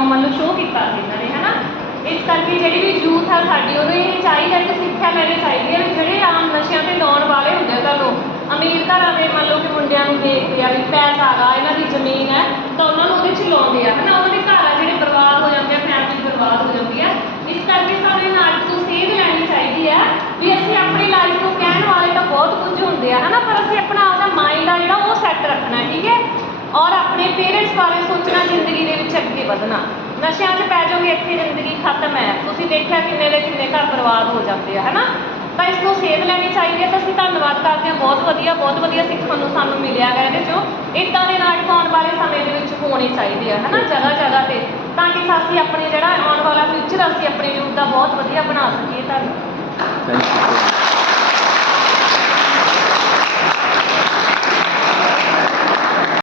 ਮੰਨ ਲਓ ਸ਼ੋਅ ਕੀਤਾ ਸੀ ਇਹਨਾਂ ਨੇ, ਹਨਾ? ਇਸ ਕਰਕੇ ਜਿਹੜੀ ਵੀ ਯੂਥ ਆ ਸਾਡੀ ਉਹਨੂੰ ਇਹ ਚਾਹੀਦਾ ਕਿ ਸਿੱਖਿਆ ਲੈਣੀ ਚਾਹੀਦੀ ਹੈ ਜਿਹੜੇ ਆਮ ਨਸ਼ਿਆਂ ਤੇ ਲਾਉਣ ਵਾਲੇ ਹੁੰਦੇ ਤੁਹਾਨੂੰ ਅਮੀਰ ਘਰਾਂ ਦੇ ਮੰਨ ਲਓ ਕਿ ਮੁੰਡਿਆਂ ਨੂੰ ਦੇਖਦੇ ਆ ਵੀ ਪੈਸਾ ਆ ਇਹਨਾਂ ਦੀ ਜ਼ਮੀਨ ਹੈ ਤਾਂ ਉਹਨਾਂ ਨੂੰ ਉਹਦੇ 'ਚ ਲਾਉਂਦੇ ਆ, ਹਨਾ? ਉਹਨਾਂ ਦੇ ਘਰ ਆ ਜਿਹੜੇ ਬਰਬਾਦ ਹੋ ਜਾਂਦੇ ਆ ਫੈਮਿਲੀ ਬਰਬਾਦ ਹੋ ਜਾਂਦੀ ਹੈ ਇਸ ਕਰਕੇ ਸਾਨੂੰ ਇਹ ਤੋਂ ਸੇਧ ਲੈਣੀ ਚਾਹੀਦੀ ਹੈ ਵੀ ਅਸੀਂ ਆਪਣੀ ਲਾਈਫ ਨੂੰ ਕਹਿਣ ਵਾਲੇ ਤਾਂ ਬਹੁਤ ਕੁਝ ਹੁੰਦੇ ਆ, ਹਨਾ? ਪਰ ਅਸੀਂ ਆਪਣਾ ਆਪਦਾ ਮਾਈਂਡ ਆ ਜਿਹੜਾ, ਉਹ ਸੈੱਟ ਰੱਖਣਾ, ਠੀਕ ਹੈ? ਔਰ ਆਪਣੇ ਪੇਰੈਂਟਸ ਬਾਰੇ ਸੋਚਣਾ ਜ਼ਿੰਦਗੀ ਦੇ ਵਿੱਚ ਅੱਗੇ ਵਧਣਾ। ਨਸ਼ਿਆਂ 'ਚ ਪੈ ਜਾਓਗੇ, ਇੱਥੇ ਜ਼ਿੰਦਗੀ ਖਤਮ ਹੈ। ਤੁਸੀਂ ਦੇਖਿਆ ਕਿੰਨੇ ਦੇ ਕਿੰਨੇ ਘਰ ਬਰਬਾਦ ਹੋ ਜਾਂਦੇ ਆ, ਹਨਾ? ਤਾਂ ਇਸ ਨੂੰ ਸੇਧ ਲੈਣੀ ਚਾਹੀਦੀ ਹੈ। ਤਾਂ ਅਸੀਂ ਧੰਨਵਾਦ ਕਰਦੇ ਹਾਂ। ਬਹੁਤ ਵਧੀਆ ਬਹੁਤ ਵਧੀਆ ਸਿੱਖਣ ਨੂੰ ਸਾਨੂੰ ਮਿਲਿਆ ਗਾ ਇਹਦੇ 'ਚੋਂ। ਇੱਦਾਂ ਦੇ ਨਾਟਕ ਆਉਣ ਵਾਲੇ ਸਮੇਂ ਦੇ ਵਿੱਚ ਹੋਣੇ ਚਾਹੀਦੇ ਆ, ਹਨਾ? ਜਗ੍ਹਾ ਜਗ੍ਹਾ ਤੇ। ਤਾਂ ਕਿ ਅਸੀਂ ਆਪਣੇ ਜਿਹੜਾ ਆਉਣ ਵਾਲਾ ਫਿਊਚਰ ਅਸੀਂ ਆਪਣੇ ਯੂਥ ਦਾ ਬਹੁਤ ਵਧੀਆ ਬਣਾ ਸਕੀਏ ਧੰਨਵਾਦ ਥੈਂਕ ਯੂ